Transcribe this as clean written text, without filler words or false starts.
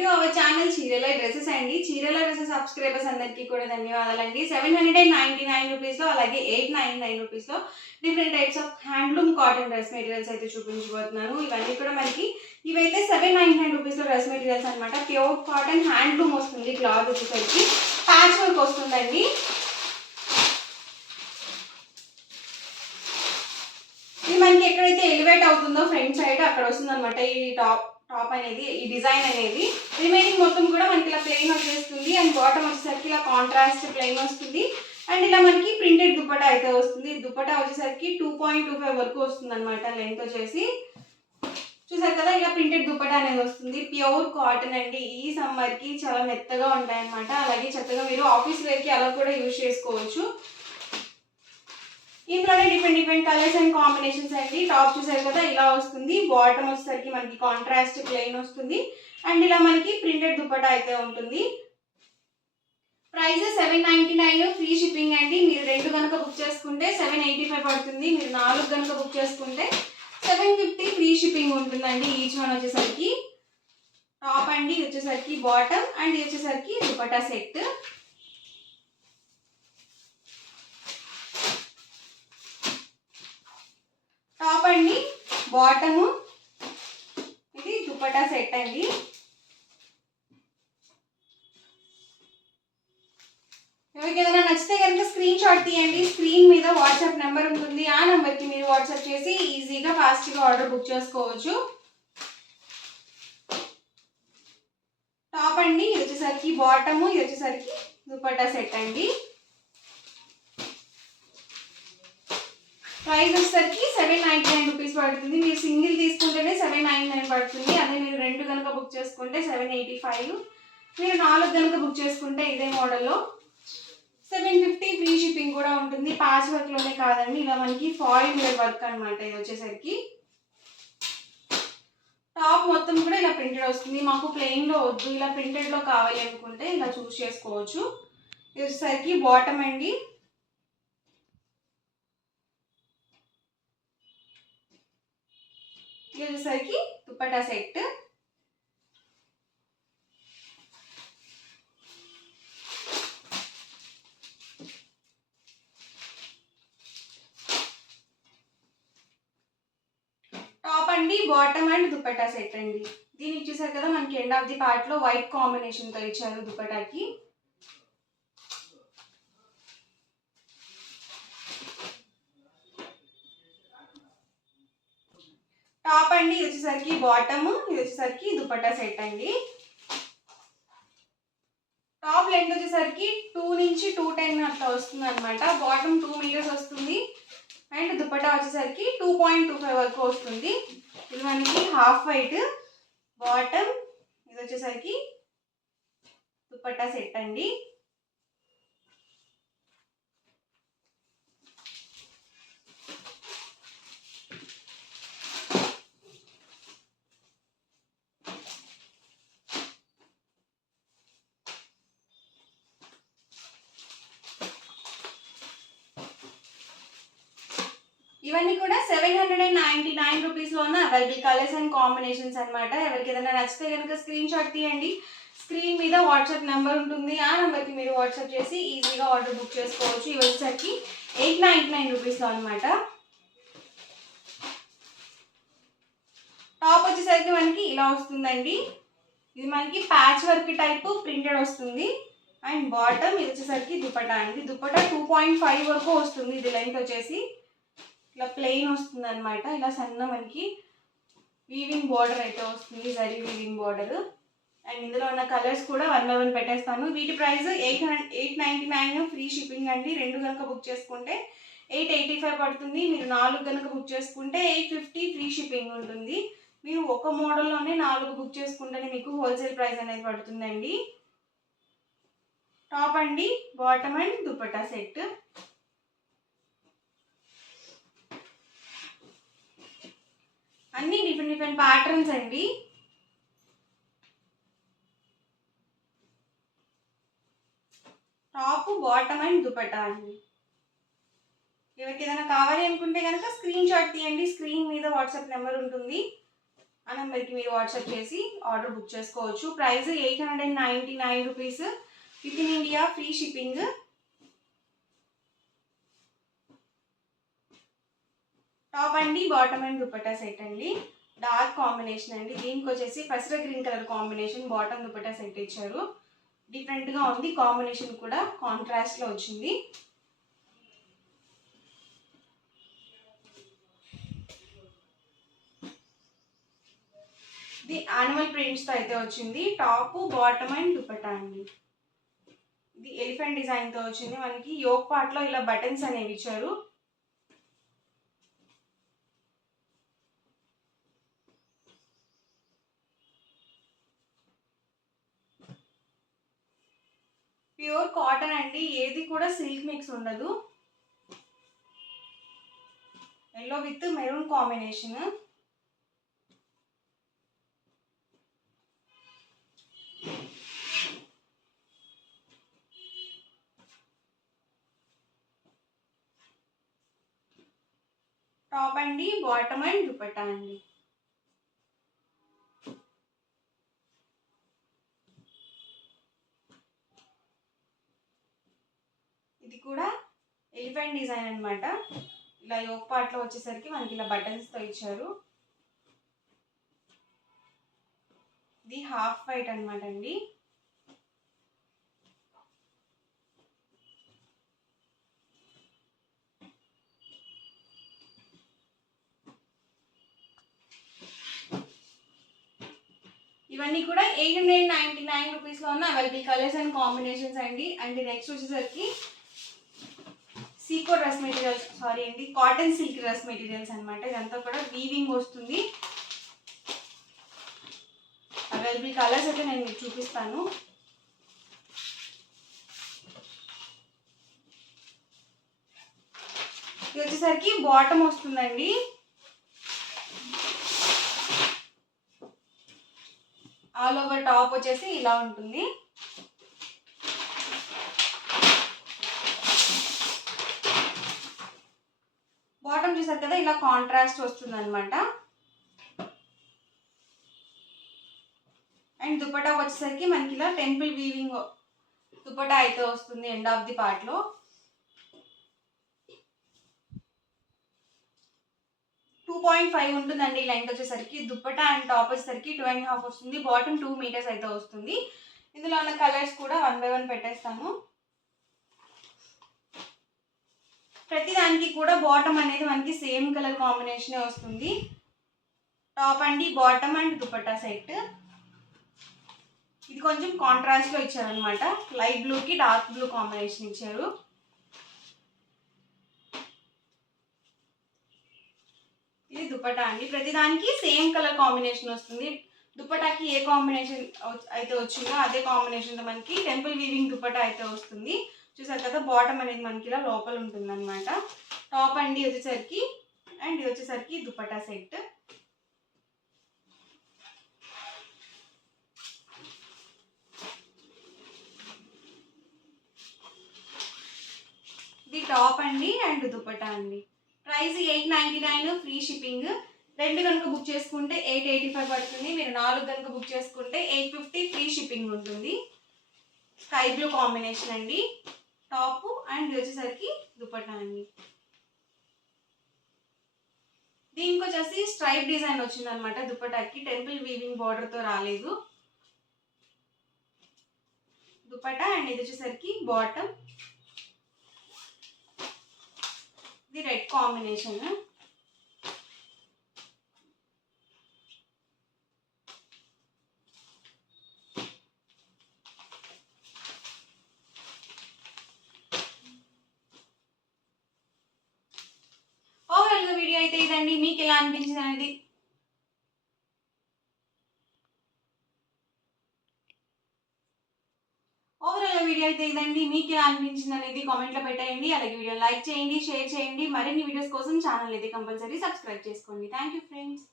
To our channel చీరల dresses అండి. చీరల డ్రెస్సెస్ సబ్స్క్రైబర్స్ అందరికీ కూడా ధన్యవాదాలండి. 799 రూపీస్లో అలాగే 899 రూపీస్లో different types of handloom cotton dress materials అయితే చూపించబోతున్నాను. ఇవన్నీ కూడా మనకి ఇవైతే 799 రూపీస్లో డ్రెస్ మెటీరియల్స్ అనమాట. ప్యూర్ కాటన్ హ్యాండ్లూమ్ వస్తుంది. క్లాత్ వచ్చేసరికి ప్యాచ్ వర్క్ వస్తుందండి. ఇది మనకి ఎక్కడైతే ఎలివేట్ అవుతుందో ఫ్రంట్ సైడ్ అక్కడ వస్తుంది అనమాట. ఈ టాప్ అనేది, ఈ డిజైన్ అనేది. రిమైనింగ్ మొత్తం కూడా మనకి ఇలా ప్లెయిన్ వచ్చేస్తుంది అండ్ బాటమ్ వచ్చేసరికి ఇలా కాంట్రాస్ట్ ప్లెయిన్ వస్తుంది అండ్ ఇలా మనకి ప్రింటెడ్ దుపట్టా అయితే వస్తుంది. దుపట్టా వచ్చేసరికి 2.25 వరకు వస్తుంది అనమాట. లెంత్ వచ్చేసి చూసారు కదా, ఇలా ప్రింటెడ్ దుపట్టా అనేది వస్తుంది. ప్యూర్ కాటన్ అండి. ఈ సమ్మర్కి చాలా మెత్తగా ఉంటాయి అనమాట. అలాగే చక్కగా మీరు ఆఫీస్ వేర్కి అలా కూడా యూజ్ చేసుకోవచ్చు. ఇందులోనే డిఫరెంట్ కలర్స్ అండ్ కాంబినేషన్స్ అండి. టాప్ చూసారు కదా, ఇలా వస్తుంది. బాటమ్ వచ్చేసరికి మనకి కాంట్రాస్ట్ ప్లెయిన్ వస్తుంది అండ్ ఇలా మనకి ప్రింటెడ్ దుపట్టా అయితే ఉంటుంది. ప్రైస్ 799, ఫ్రీ షిప్పింగ్ అండి. మీరు 2 కనుక బుక్ చేసుకుంటే 785 పడుతుంది. మీరు 4 కనుక బుక్ చేసుకుంటే 750 ఫ్రీ షిప్పింగ్ ఉంటుందండి. ఈచ్ వన్ వచ్చేసరికి టాప్ అండి, ఇది వచ్చేసరికి బాటమ్ అండ్ ఇది వచ్చేసరికి దుపట్టా సెట్. టాప్ అండి, బాటము, ఇది దుపట్టా సెట్ అండి. ఎవరికి ఏదైనా నచ్చితే కనుక స్క్రీన్ షాట్ తీయండి. స్క్రీన్ మీద వాట్సాప్ నెంబర్ ఉంటుంది. ఆ నెంబర్కి మీరు వాట్సాప్ చేసి ఈజీగా ఫాస్ట్గా ఆర్డర్ బుక్ చేసుకోవచ్చు. టాప్ అండి, ఇది వచ్చేసరికి బాటము, ఇది వచ్చేసరికి దుపట్టా సెట్ అండి. ప్రైస్ వచ్చేసరికి 799 రూపీస్ పడుతుంది. మీరు సింగిల్ తీసుకుంటేనే 799 పడుతుంది. అదే మీరు 2 కనుక బుక్ చేసుకుంటే 785. మీరు 4 కనుక బుక్ చేసుకుంటే ఇదే మోడల్లో 750 ఫ్రీ షిప్పింగ్ కూడా ఉంటుంది. ప్యాచ్ వర్క్లోనే కాదండి, ఇలా మనకి ఫాయిల్ మీద వర్క్ అనమాట. ఇది వచ్చేసరికి టాప్ మొత్తం కూడా ఇలా ప్రింటెడ్ వస్తుంది. మాకు ప్లెయిన్లో వద్దు, ఇలా ప్రింటెడ్లో కావాలి అనుకుంటే ఇలా చూస్ చేసుకోవచ్చు. ఇది వచ్చేసరికి బాటమ్ అండి. ఇది వచ్చేసరికి దుపట్టా సెట్. టాప్ అండి, బాటమ్ అండ్ దుపట్టా సెట్ అండి. దీనికి చూసారు కదా, మనకి ఎండ్ ఆఫ్ ది పార్ట్ లో వైట్ కాంబినేషన్ తో ఇచ్చారు దుపట్టాకి. టాప్ అండి, ఇది వచ్చేసరికి బాటమ్, ఇది వచ్చేసరికి దుపట్టా సెట్ అండి. టాప్ లెంత్ వచ్చేసరికి 2 నుంచి 210 అట్లా వస్తుంది అనమాట. బాటమ్ 2 మీటర్స్ వస్తుంది అండ్ దుపట్టా వచ్చేసరికి 2.25 వరకు వస్తుంది. ఇది మనకి హాఫ్ వైట్ బాటమ్, ఇది వచ్చేసరికి దుపట్టా సెట్ అండి. ఇవన్నీ కూడా 799 రూపీస్లోనే అవైలబుల్ కలర్స్ అండ్ కాంబినేషన్స్ అనమాట. ఎవరికి ఏదైనా నచ్చితే కనుక స్క్రీన్ షాట్ తీయండి. స్క్రీన్ మీద వాట్సాప్ నెంబర్ ఉంటుంది. ఆ నెంబర్కి మీరు వాట్సాప్ చేసి ఈజీగా ఆర్డర్ బుక్ చేసుకోవచ్చు. ఇవి వచ్చేసరికి 899 రూపీస్లో అనమాట. టాప్ వచ్చేసరికి మనకి ఇలా వస్తుందండి. ఇది మనకి ప్యాచ్ వర్క్ టైప్ ప్రింటెడ్ వస్తుంది అండ్ బాటమ్, ఇది వచ్చేసరికి దుపట్టా అండి. దుపట్టా 2.5 వరకు వస్తుంది. ఇది లెంత్ వచ్చేసి ఇలా ప్లెయిన్ వస్తుంది అనమాట. ఇలా సన్న మనకి వీవింగ్ బార్డర్ అయితే వస్తుంది, జరీ వీవింగ్ బార్డర్. అండ్ ఇందులో ఉన్న కలర్స్ కూడా 1 by 1 పెట్టేస్తాను. వీటి ప్రైస్ 899 ఫ్రీ షిప్పింగ్ అండి. 2 కనుక బుక్ చేసుకుంటే 885 పడుతుంది. మీరు 4 కనుక బుక్ చేసుకుంటే 850 ఫ్రీ షిప్పింగ్ ఉంటుంది. మీరు ఒక మోడల్లోనే 4 బుక్ చేసుకుంటేనే మీకు హోల్సేల్ ప్రైస్ అనేది పడుతుందండి. టాప్ అండి, బాటమ్ అండ్ దుపట్టా సెట్. అన్ని డిఫరెంట్ ప్యాటర్న్స్ అండి. టాప్, బాటమ్ అండ్ దుపట్టా అండి. ఎవరికి ఏదైనా కావాలి అనుకుంటే కనుక స్క్రీన్ షాట్ తీయండి. స్క్రీన్ మీద వాట్సాప్ నెంబర్ ఉంటుంది. ఆ నెంబర్కి మీరు వాట్సాప్ చేసి ఆర్డర్ బుక్ చేసుకోవచ్చు. Price 899 rupees, with in India free shipping. Top అండి, బాటమ్ అండ్ దుపట్టా సెట్ అండి. డార్క్ కాంబినేషన్ అండి. దీనికి వచ్చేసి పెసర green colour combination bottom dupatta set ఇచ్చారు. డిఫరెంట్గా ఉంది, కాంబినేషన్ కూడా కాంట్రాస్ట్లో వచ్చింది. ఇది యానిమల్ ప్రింట్స్తో అయితే వచ్చింది. టాప్, బాటమ్ అండ్ దుపట్టా అండి. ఇది ఎలిఫెంట్ డిజైన్తో వచ్చింది. మనకి యోక్ పార్ట్లో ఇలా బటన్స్ అనేవి ఇచ్చారు. ప్యూర్ కాటన్ అండి, ఏది కూడా సిల్క్ మిక్స్ ఉండదు. Yellow with maroon combination. Top అండి, బాటమ్ అండ్ దుపట్టా అండి. ఇది కూడా ఎలిఫెంట్ డిజైన్ అనమాట. ఇలా యోక్ పార్ట్లో వచ్చేసరికి మనకి ఇలా బటన్స్తో ఇచ్చారు. ఇది హాఫ్ వైట్ అనమాట అండి. ఇవన్నీ కూడా 899 రూపీస్లో ఉన్న అవైలబుల్ కలర్స్ అండ్ కాంబినేషన్స్ అండి. అండ్ నెక్స్ట్ వచ్చేసరికి సీకో డ్రెస్ మెటీరియల్స్, సారీ అండి, కాటన్ సిల్క్ డ్రెస్ మెటీరియల్స్ అనమాట. ఇదంతా కూడా వీవింగ్ వస్తుంది. అవైలబుల్ కలర్స్ అయితే నేను మీకు చూపిస్తాను. ఇది వచ్చేసరికి బాటమ్ వస్తుందండి. ఆల్ ఓవర్ టాప్ వచ్చేసి ఇలా ఉంటుంది. బాటమ్ చూసారు కదా, ఇలా కాంట్రాస్ట్ వస్తుంది అనమాట. అండ్ దుపట్టా వచ్చేసరికి మనకి ఇలా టెంపుల్ వీవింగ్ దుపట్టా అయితే వస్తుంది ఎండ్ ఆఫ్ ది పార్ట్లో. టూ 2.5 ఉంటుందండి లెంత్ వచ్చేసరికి. దుపట్టా అండ్ టాప్ వచ్చేసరికి 2.5 వస్తుంది. బాటమ్ 2 మీటర్స్ అయితే వస్తుంది. ఇందులో ఉన్న కలర్స్ కూడా 1 by 1 పెట్టేస్తాను. ప్రతి దానికి కూడా బాటమ్ అనేది మనకి సేమ్ కలర్ కాంబినేషనే వస్తుంది. టాప్ అండి, బాటమ్ అండ్ దుపట్టా సెట్. ఇది కొంచెం కాంట్రాస్ట్లో ఇచ్చారనమాట. లైట్ బ్లూకి డార్క్ బ్లూ కాంబినేషన్ ఇచ్చారు. ఇది దుపట్టా అండి. ప్రతిదానికి సేమ్ కలర్ కాంబినేషన్ వస్తుంది. దుపట్టాకి ఏ కాంబినేషన్ అయితే వచ్చిందో అదే కాంబినేషన్తో మనకి టెంపుల్ వీవింగ్ దుపట్టా అయితే వస్తుంది. చూసారు కదా, బాటమ్ అనేది మనకి ఇలా లోపల ఉంటుంది అనమాట. టాప్ అండి వచ్చేసరికి, అండ్ ఇది వచ్చేసరికి దుపట్టా సెట్. ఇది టాప్ అండి అండ్ దుపట్టా అండి. Price 899, free shipping. 2 కనుక బుక్ చేసుకుంటే 885 పడుతుంది. మీరు 4 కనుక బుక్ చేసుకుంటే 850 ఫ్రీ షిప్పింగ్ ఉంటుంది. స్కై బ్లూ కాంబినేషన్ అండి టాప్, అండ్ ఇది వచ్చేసరికి దుపట్టా అండి. దీనికి వచ్చేసి స్ట్రైప్ డిజైన్ వచ్చింది అనమాట. దుపట్టాకి టెంపుల్ వీవింగ్ బార్డర్తో రాలేదు. దుపట్టా అండ్ ఇది వచ్చేసరికి బాటమ్. ఇది రెడ్ కాంబినేషన్. ఓవరాల్గా వీడియో అయితే ఇదండి. మీకు ఎలా అనిపించింది అనేది కామెంట్లో పెట్టేయండి. అలాగే వీడియో లైక్ చేయండి, షేర్ చేయండి. మరిన్ని వీడియోస్ కోసం ఛానల్ అయితే కంపల్సరీ సబ్స్క్రైబ్ చేసుకోండి. Thank you friends.